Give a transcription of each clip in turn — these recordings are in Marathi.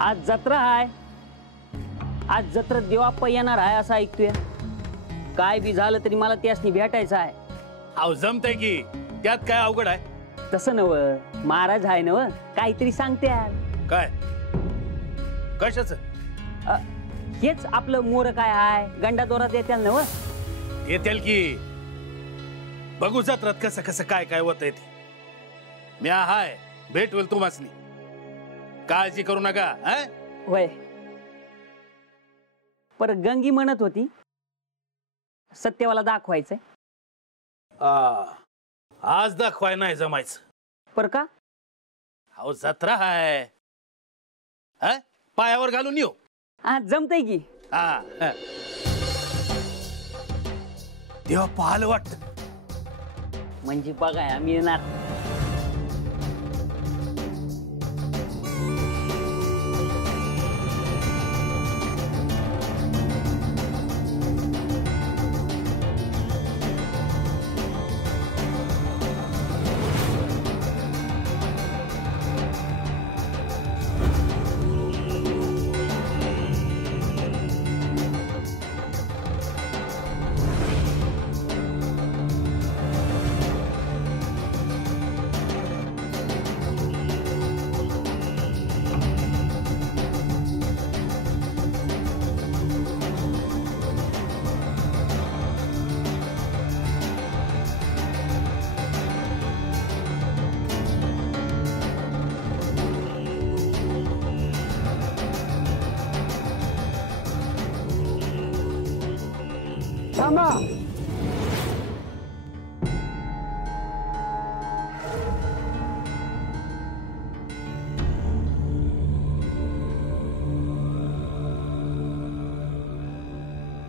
आज जत्रा आहे. आज जत्रेत देवाप्पा येणार आहे असं ऐकतोय. काय बी झालं तरी मला त्यासनी भेटायचं आहे. अहो जमतंय की, त्यात काय अवघड आहे? तसं नव, महाराज आहे नव, काहीतरी सांगते. काय कशाच? हेच आपलं मोर काय आहे, गंडा दोरात येत्याल नव. येतील की, बघू जत्रात कसं कसं काय काय होत आहे ते. मी हाय, भेट होईल तुम्हासनी, काळजी करू नका. होय. पर गंगी म्हणत होती सत्यवाला दाखवायचंय. आज दाखवाय नाही जमायचं. पर का? अहो जत्रा हाय. पायावर घालून येऊ. जमतंय की. देवा पाहाल वाटत. म्हणजे बघाय आम्ही येणार. थांबा.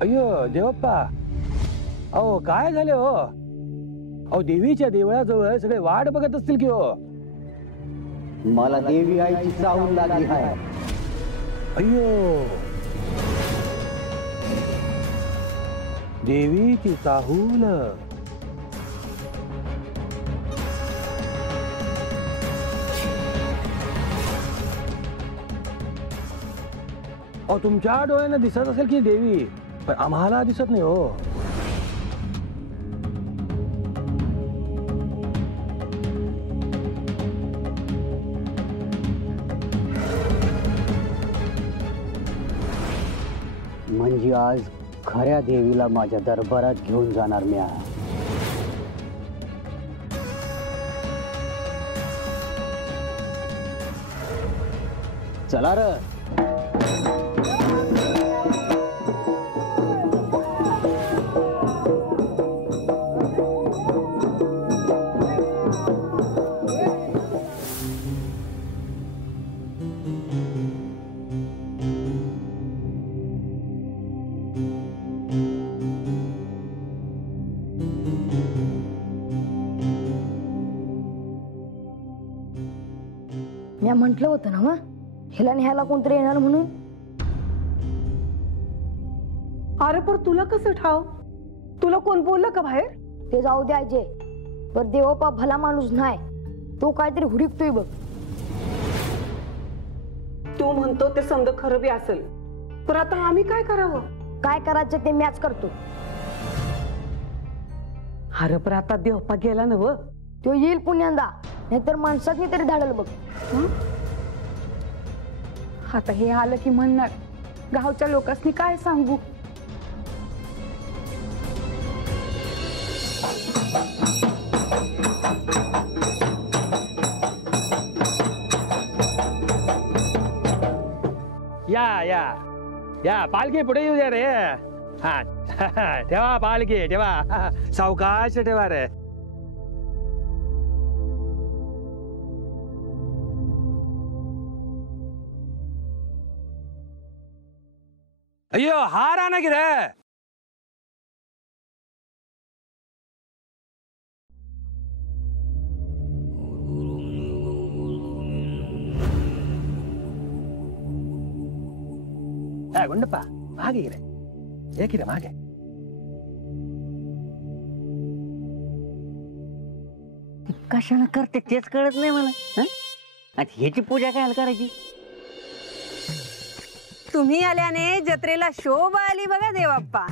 अय्यो देवप्पा, अहो काय झाले हो? अहो देवीच्या देवळाजवळ सगळे वाट बघत असतील की हो? मला देवी आईची चाहूल लागली आहे. अय्यो, देवीची चाहूल. अहो तुमच्या डोळ्यांना दिसत असेल की देवी, पण आम्हाला दिसत नाही हो. म्हणजे आज खऱ्या देवीला माझ्या दरबारात घेऊन जाणार मी. चला र. मी म्हंटल होतं ना मग ह्याला न्यायला कोणतरी येणार म्हणून. अरे पण तुला कसं ठाव? तुला कोण बोललं का बाहेर? ते जाऊ द्यायचे, पर देवप्पा भला माणूस नाही, तो काहीतरी हुडकतोय बघ. तू म्हणतो ते समजा खरं बी असेल, पण आता आम्ही काय करावं? काय करायचं ते मॅच करतो. अरे पण आता देवप्पा गेला ना व. तो येईल पुण्यांदा, नाहीतर माणसातनी तरी धाडल बघ. आता हे आलं की म्हणणार गावच्या लोकांनी काय सांगू. या या या, पालखी पुढे येऊ द्या रे. हा ठेवा पालखी, ठेवा सावकाश ठेवा रे. अय्यो हार आणा की रे. गुंडप्पा मागे रे, एक रे मागे. कशाला करते तेच कळत नाही मला. ह्याची पूजा काय करायची? तुम्ही आल्याने जत्रेला शोभा आली बघा देवप्पा.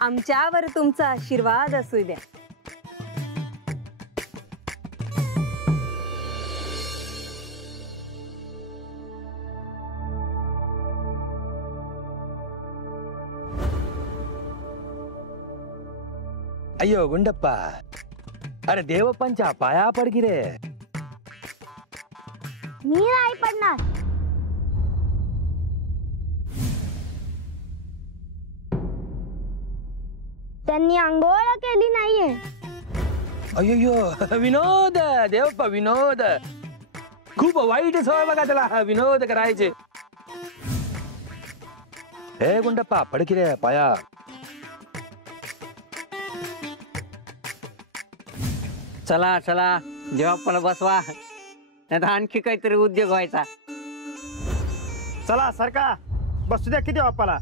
आमच्यावर तुमचा आशीर्वाद असू द्या. अय्यो गुंडप्पा, अरे देवप्पांच्या पाया पड की रे. मी नाही पडणार. त्यांनी आंघोळ केली नाहीये. अय्यो विनोद, देवप्पा विनोद. खूप वाईट सवय बघा त्याला विनोद करायचे. हे गुंडप्पा पड की रे पाया. चला चला देवप्पाला बसवा, नाही तर आणखी काहीतरी उद्योग व्हायचा. चला सरका, बसू द्या किती बाप्पाला.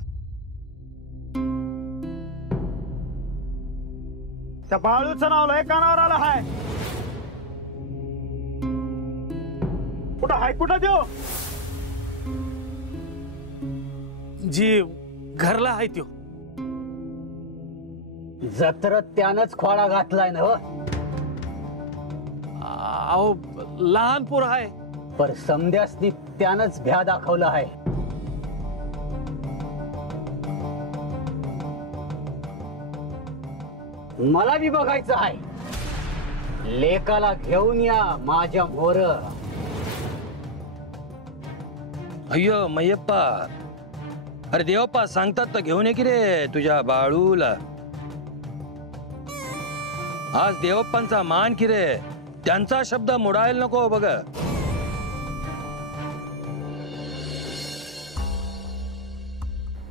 त्या बाळूचं नाव लय कानावर आलं हाय. कुठं हाय, कुठं देऊ. जी घरला आहे त्यो. जत्रत त्यानंच खोळा घातलाय ना. हो अहो लहान पोर आहे. पर समध्यासनी त्यानंच भ्या दाखवलं आहे. मला बी बघायचं आहे. लेकाला घेऊन या माझ्या मोर. अय्यो मय्यप्पा, अरे देवप्पा सांगतात तर घेऊन ये की रे तुझ्या बाळूला. आज देवप्पांचा मान की रे, त्यांचा शब्द मोडायला नको बघ.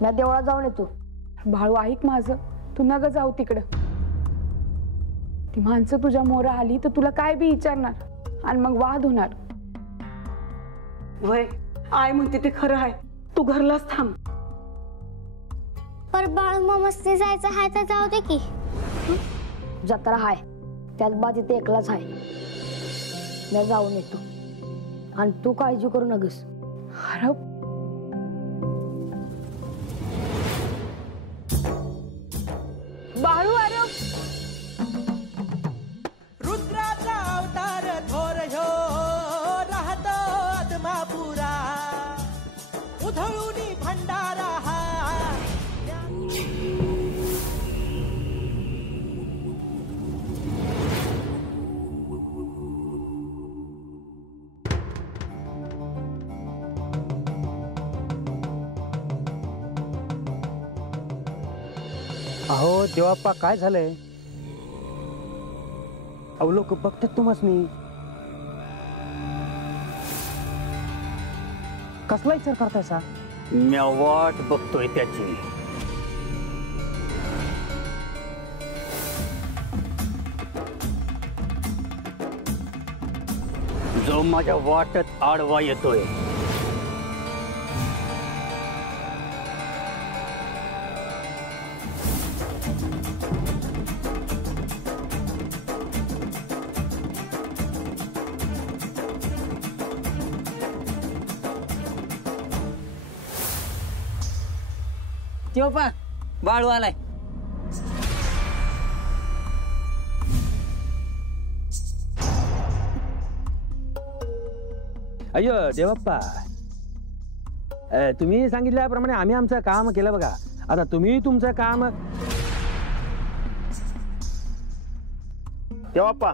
मी देवळात जाऊन येतो. बाळू ऐक माझं, तू नग जाऊ तिकडं. ती माणसं तुझ्या मोर आली तर तुला काय बी विचारणार आणि मग वाद होणार. वय आय म्हणते ते खरं आहे, तू घरलाच थांब. पर बाळू मामासने जायचं हाय तर जाऊ दे की. जत्रा हाय, त्यात बा तिथे एकलाच आहे. मी जाऊन येतो आणि तू काळजी करू नगस. अरे बाळू, अरे रुद्राचा अवतार थोर ह्यो राहतो आत्मापुरा. उधळूनी भंडारा हा. अहो देवप्पा काय झालंय. अहो लोक बघतात तुम्हासनी. कसला विचार करतायसा. मी वाट बघतोय त्याची. जो माझ्या वाटत आडवा येतोय. देवप्पा बाळू आलाय. अय्यो देवप्पा, तुम्ही सांगितल्याप्रमाणे आम्ही आमचं काम केलं बघा. आता तुम्ही तुमचं काम. देवप्पा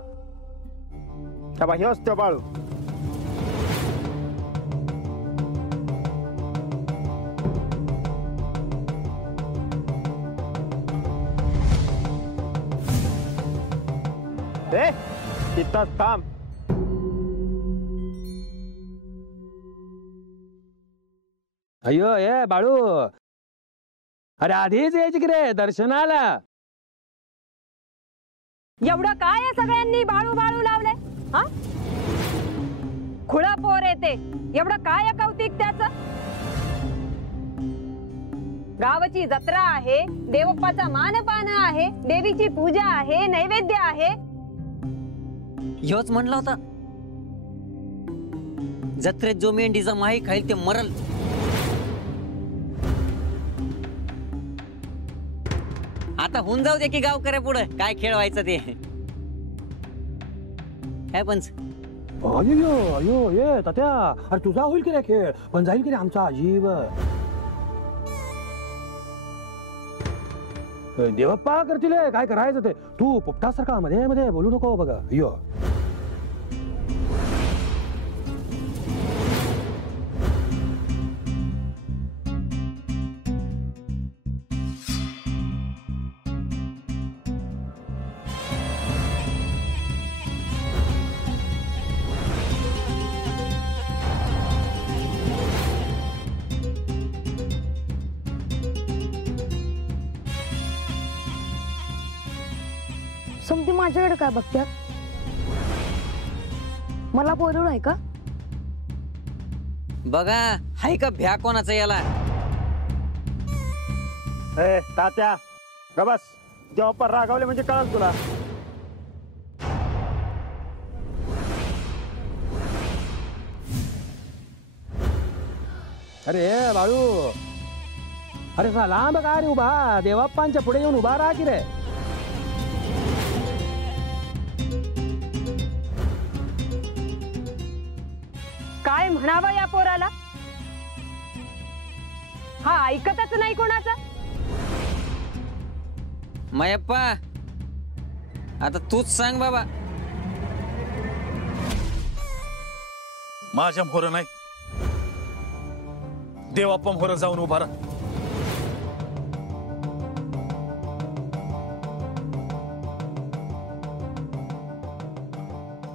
तेव्हा ह्योच त्यो बाळू. तिथंच थांब. अय्यो ये बाळू, अरे आधीच यायची की रे दर्शनाला. एवढं काय आहे सगळ्यांनी बाळू बाळू लावलंय. हा खुळा पोर येते, एवढं काय आहे कौतिक त्याचं. गावाची जत्रा आहे, देवप्पाचा मानपान आहे, देवीची पूजा आहे, नैवेद्य आहे. ह्योच म्हणला होता जत्रेत जो मेंढीचा माही खाईल ते मरल. आता होऊन जाऊ दे की गावकऱ्या पुढं काय खेळवायचं ते. काय पंच? अयो अयो ये तात्या, अरे तुझा होईल की रे खेळ, पण जाईल की रे आमचा अजीब. देवप्पा करतील काय करायचं ते, तू पोपटासारखा मध्ये मध्ये बोलू नको बघा. अयो समती माझ्याकडे काय बघत्यात? मला बोलवलं आहे का? बघा हाय का भ्या कोणाचा याला. ए तात्या ग बस, जेव्हा रागावले म्हणजे कळल तुला. अरे बाळू, अरे लांब काय रे उभा, देवाप्पांच्या पुढे येऊन उभा राहा की रे. काय म्हणावं या पोराला? हा ऐकतच नाही कोणाचा. मायप्पा आता तूच सांग बाबा. माझ्या मोहर नाही, देवाप्पा मोहर जाऊन उभा राहा.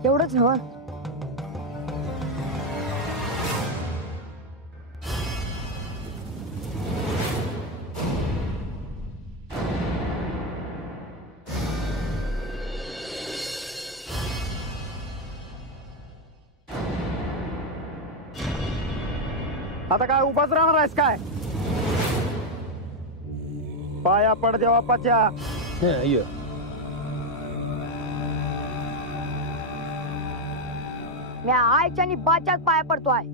एवढंच हवं. आता काय उपास राहणार आहेस काय? पाया पड देवाप्पाच्या. अयो मी आयच्या आणि बाच्याच पाया पडतो आहे.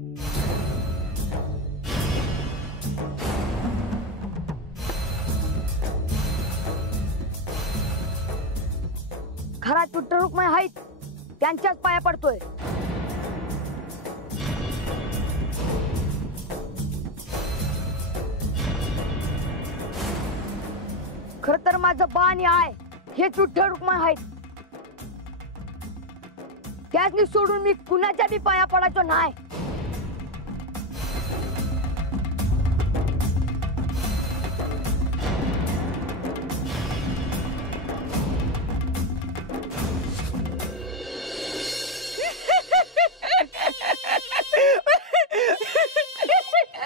घरात विठ्ठल रुक्मिणी आहेत त्यांच्याच पाया पडतोय. खर तर माझं बा आणि आय हेच विठ्ठल रुक्मिणी आहेत. त्यासनी सोडून मी कुणाच्या बी पाया पडायचो नाही.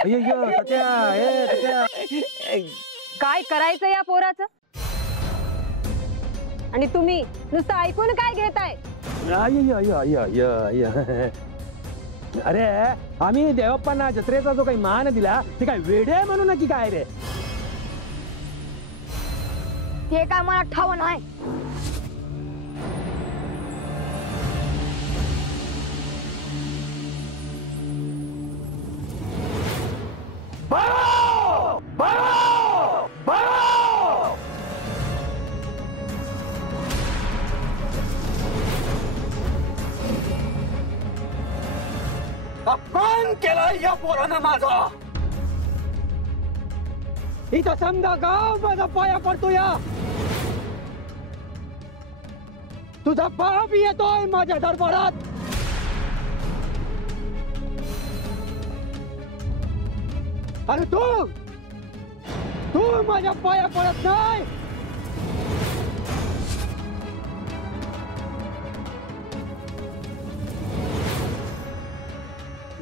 अय्यो तात्या, ए तात्या. काय करायचं या पोराचं? आणि तुम्ही नुसतं ऐकून काय घेताय? अय्यो अय्यो अय्यो अय्यो अय्यो. अरे आम्ही देवप्पांना जत्रेचा जो काही मान दिला ते काय वेडे म्हणू नकी काय रे? ते काय मला ठाव नाही. अपमान केला या पोरानं माझा. इथं समजा गाव माझा पाया पडतो या. तुझा बाप येतोय माझ्या दरबारात. आणि तू माझ्या पाया पडत नाही.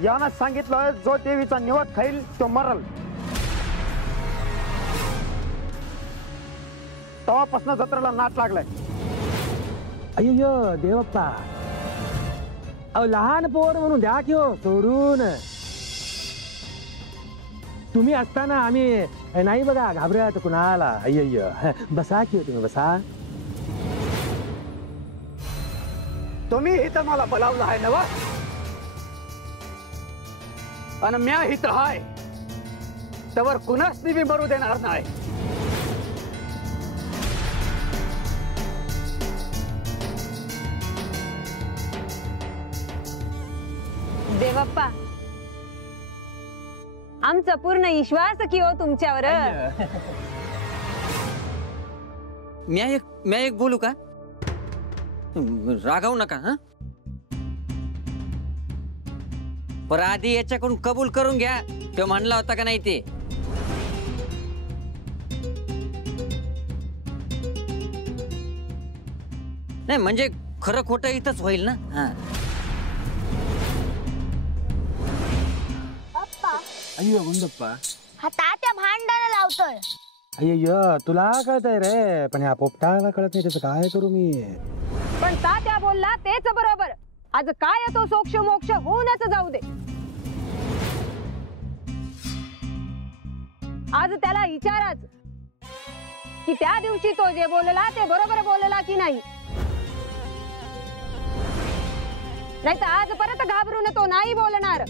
यानं सांगितलं जो देवीचा निवड खाईल तो मरल. तेव्हापासून जत्रेला नाट लागलाय. अय्यो देवप्पा, अहो लहान पोर म्हणून द्या की हो सोडून. तुम्ही असताना आम्ही नाही बघा घाबरत कुणाला. अय्यो बसा की तुम्ही बसा. तुम्ही इथं मला बोलावलं आहे ना? आणि म्या हित हाय तवर कुणाच मी मरू देणार नाही. देवप्पा आमचा पूर्ण विश्वास की हो तुमच्यावर. मी एक बोलू का? रागावू नका हा. पर आधी याच्याकडून कबूल करून घ्या तो म्हणला होता का नाही ते. नाही म्हणजे खरं खोटं इथंच होईल ना. हा अय्यो गुंडप्पा, हा तात्या भांडण लावतोय. अय्यो तुला कळतंय रे, पण ह्या पोपटाला कळत नाही. त्याचं काय करू मी? पण तात्या बोलला तेच बरोबर. आज काय तो सोक्ष मोक्ष होऊनच जाऊ दे. आज त्याला विचाराच की त्या दिवशी तो जे बोलला ते बरोबर बोलला की नाही. नाही तर आज परत घाबरून तो नाही बोलणार.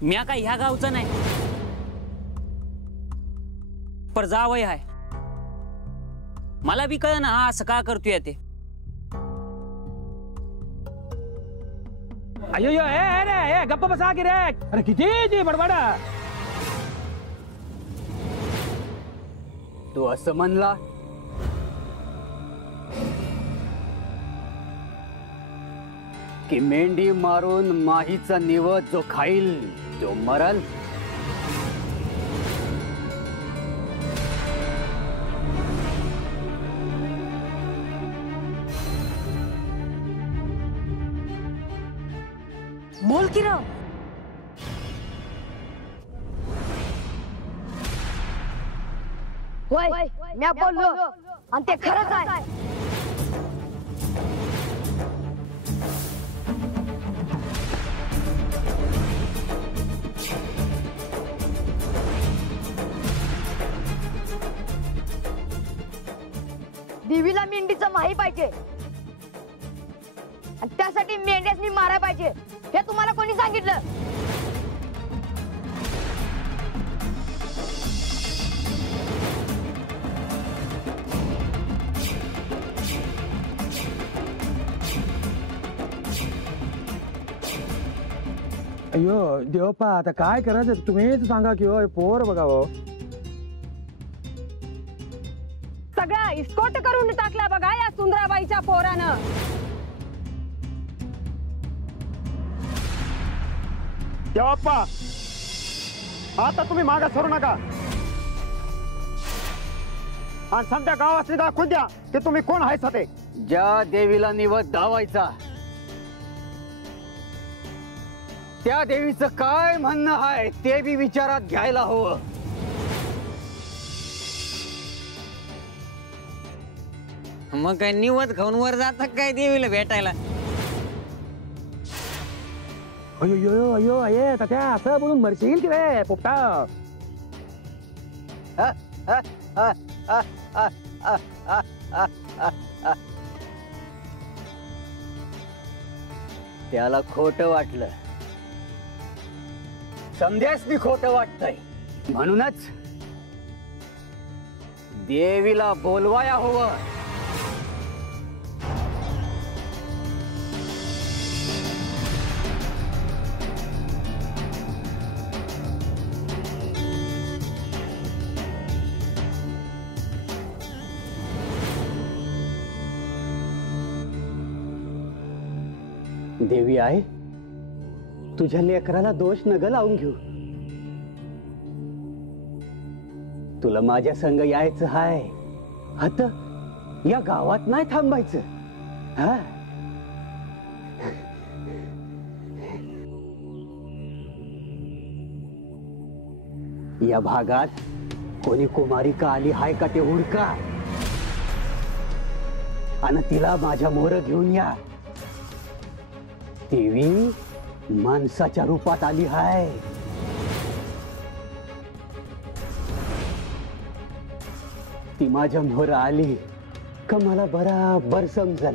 म्या काय ह्या गावचा नाही, पर जावय हाय. मला बी कळ ना हा असं का करतोय ते. अय्यो ए रे, गप्प बसा की रे. अरे किती ती बडबडा. तू असं म्हणला की मेंढी मारून माहीचा निवत जो खाईल तो मरल. बोल की राव. होय मी बोललो आणि ते खरंच आहे. देवीला मेंढीचं माही पाहिजे आणि त्यासाठी मेंढ्यासनी मारायला पाहिजे. हे तुम्हाला कोणी सांगितलं? अय्यो देवप्पा, आता काय करायचं तुम्हीच सांगा की. हो पोर बघा हो. सगळा इस्कोट करून टाकला बघा या सुंदराबाईच्या पोरानं. देवप्पा आता तुम्ही मागे सरू नका आणि समजा गावातली दाखवून द्या की तुम्ही कोण आहे ते. ज्या देवीला निवत धावायचा त्या देवीचं काय म्हणणं आहे ते बी विचारात घ्यायला हवं. मग काय निवत खाऊन वर जातात काय देवीला भेटायला? अय्यो अय्यो अये तात्या, असं बोलून मरशील की रे पोपटा. त्याला खोटं वाटलं, समध्यास बी खोटं वाटतंय. म्हणूनच देवीला बोलवाया हवं. देवी आहे, तुझ्या लेकराला दोष नग लावून घेऊ. तुला माझ्या संग यायचं हाय. आता या गावात नाही थांबायचं. हा या भागात कोणी कुमारिका आली हाय का ते हुडका आणि तिला माझ्या मोर घेऊन या. देवी माणसाच्या रूपात आली हाय. ती माझ्या मोर आली का मला बराबर समजल.